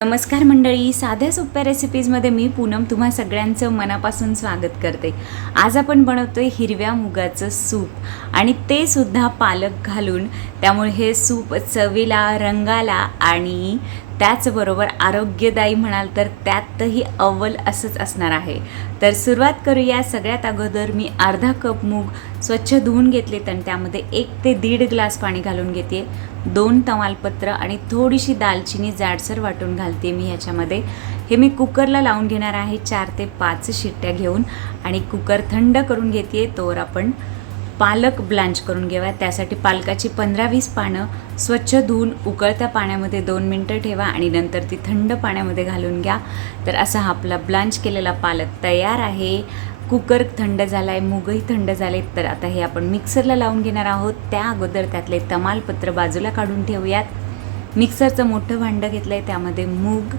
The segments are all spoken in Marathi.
नमस्कार मंडळी, साध्या सोप्या रेसिपीजमध्ये मी पूनम तुम्हा सगळ्यांचं मनापासून स्वागत करते। आज आपण बनवतोय हिरव्या मुगाचं सूप आणि ते सुद्धा पालक घालून। त्यामुळे हे सूप चवीला, रंगाला आणि त्याचबरोबर आरोग्यदायी म्हणाल तर त्यातही अव्वल असंच असणार आहे। तर सुरुवात करूया। सगळ्यात अगोदर मी अर्धा कप मूग स्वच्छ धुवून घेतले आणि त्यामध्ये 1 ते 1.5 ग्लास पाणी घालून घेते। 2 तमालपत्र आणि थोडीशी दालचिनी जाडसर वाटून घालते मी ह्याच्यामध्ये। हे मी कुकरला लावून घेणार आहे 4 ते 5 शिट्ट्या घेऊन आणि कुकर थंड करून घेते। तोवर आपण पालक ब्लांच करून घेऊया। त्यासाठी पालकाची 15-20 पानं स्वच्छ धुवून उकळत्या पाण्यामध्ये 2 मिनिटं ठेवा आणि नंतर ती थंड पाण्यामध्ये घालून घ्या। तर असा हा आपला ब्लांच केलेला पालक तयार आहे। कुकर थंड झाला आहे, मूगही थंड झाले। तर आता हे आपण मिक्सरला लावून घेणार आहोत। त्या अगोदर त्यातले तमालपत्र बाजूला काढून ठेवूयात। मिक्सरचं मोठं भांडं घेतलं आहे, त्यामध्ये मूग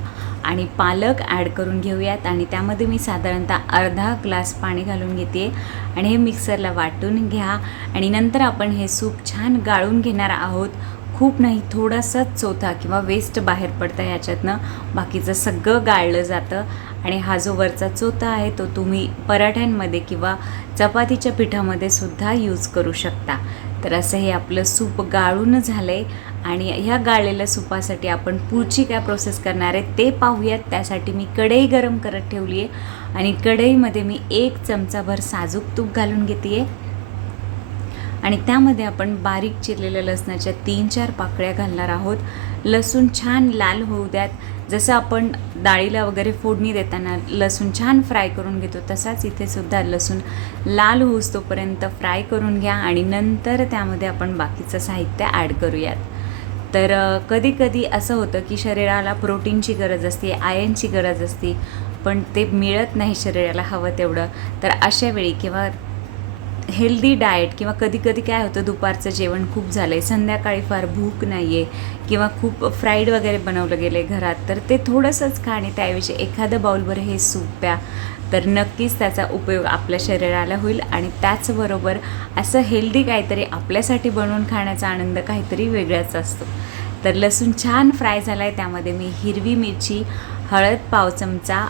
आणि पालक ॲड करून घेऊयात आणि त्यामध्ये मी साधारणतः अर्धा ग्लास पाणी घालून घेते आणि हे मिक्सरला वाटून घ्या आणि नंतर आपण हे सूप छान गाळून घेणार आहोत। खूप नाही, थोडासाच चोथा किंवा वेस्ट बाहेर पडतं ह्याच्यातनं, बाकीचं सगळं गाळलं जातं। आणि हा जो वरचा चोथा आहे तो तुम्ही पराठ्यांमध्ये किंवा चपातीच्या पिठामध्ये सुद्धा यूज करू शकता। तर असं हे आपलं सूप गाळून झालं आहे आणि ह्या गाळलेल्या सूपासाठी आपण पुढची काय प्रोसेस करणार आहे ते पाहूयात। त्यासाठी मी कढई गरम करत ठेवली आहे आणि कढईमध्ये मी 1 चमचाभर साजूक तूप घालून घेते आणि त्यामध्ये आपण बारीक चिरलेल्या लसणाच्या 3-4 पाकळ्या घालणार आहोत। लसूण छान लाल होऊ द्यात। जसं आपण डाळीला वगैरे फोडणी देताना लसूण छान फ्राय करून घेतो, तसाच इथे सुद्धा लसूण लाल होऊस तोपर्यंत फ्राय करून घ्या आणि नंतर त्यामध्ये आपण बाकीचं साहित्य ॲड करूयात। तर कधी कधी असं होतं की शरीराला प्रोटीनची गरज असते, आयर्नची गरज असते, पण ते मिळत नाही शरीराला हवं तेवढं। तर अशा वेळी किंवा हेल्दी डाएट किंवा कधी कधी काय होतं, दुपारचं जेवण खूप झालं आहे, संध्याकाळी फार भूक नाही आहे किंवा खूप फ्राईड वगैरे बनवलं गेलं आहे घरात, तर ते थोडंसंच खा आणि त्याऐवजी एखादं बाउलभर हे सूप प्या, तर नक्कीच त्याचा उपयोग आपल्या शरीराला होईल आणि त्याचबरोबर असं हेल्दी काहीतरी आपल्यासाठी बनवून खाण्याचा आनंद काहीतरी वेगळाच असतो। तर लसूण छान फ्राय झाला आहे, त्यामध्ये मी हिरवी मिरची, हळद पाव चमचा,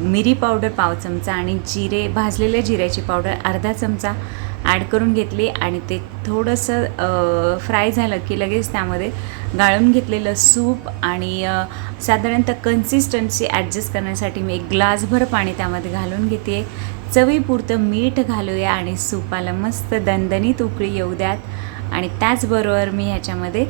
मिरी पावडर पाव चमचा आणि भाजलेल्या जिऱ्याची पावडर अर्धा चमचा ॲड करून घेतली आणि ते थोडंसं फ्राय झालं की लगेच त्यामध्ये गाळून घेतलेलं सूप आणि साधारणतः कन्सिस्टन्सी ॲडजस्ट करण्यासाठी मी 1 ग्लासभर पाणी त्यामध्ये घालून घेते। चवीपुरतं मीठ घालूया आणि सूपाला मस्त दणदणीत उकळी येऊ द्यात आणि त्याचबरोबर मी ह्याच्यामध्ये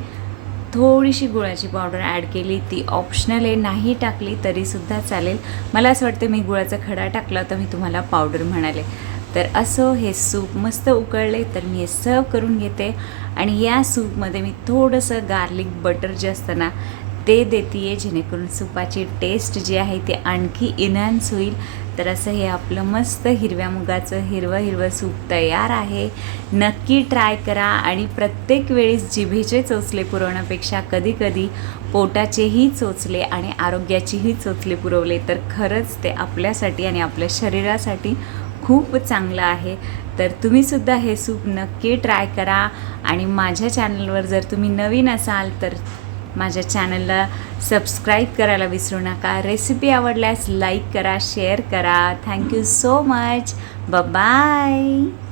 थोडीशी गुळाची पावडर ॲड केली। ती ऑप्शनल आहे, नाही टाकली तरीसुद्धा चालेल। मला असं वाटतं मी गुळाचा खडा टाकला तर मी तुम्हाला पावडर म्हणाले। तर असं हे सूप मस्त उकळले तर मी हे सर्व करून घेते आणि या सूपमध्ये मी थोडंसं गार्लिक बटर जे असतं ना ते देते आहे, जेणेकरून सूपाची टेस्ट जी आहे ती आणखी इन्हान्स होईल। तर असं हे आपलं मस्त हिरव्या मुगाचं हिरवं सूप तयार आहे। नक्की ट्राय करा आणि प्रत्येक वेळेस जिभेचे चोचले पुरवण्यापेक्षा कधीकधी पोटाचेही चोचले आणि आरोग्याचीही चोचले पुरवले तर खरंच ते आपल्यासाठी आणि आपल्या शरीरासाठी खूप चांगलं आहे। तर तुम्हीसुद्धा हे सूप नक्की ट्राय करा आणि माझ्या चॅनलवर जर तुम्ही नवीन असाल तर माझ्या चॅनलला सबस्क्राईब करायला विसरू नका। रेसिपी आवडल्यास लाईक करा, शेअर करा। Thank you so much, bye bye.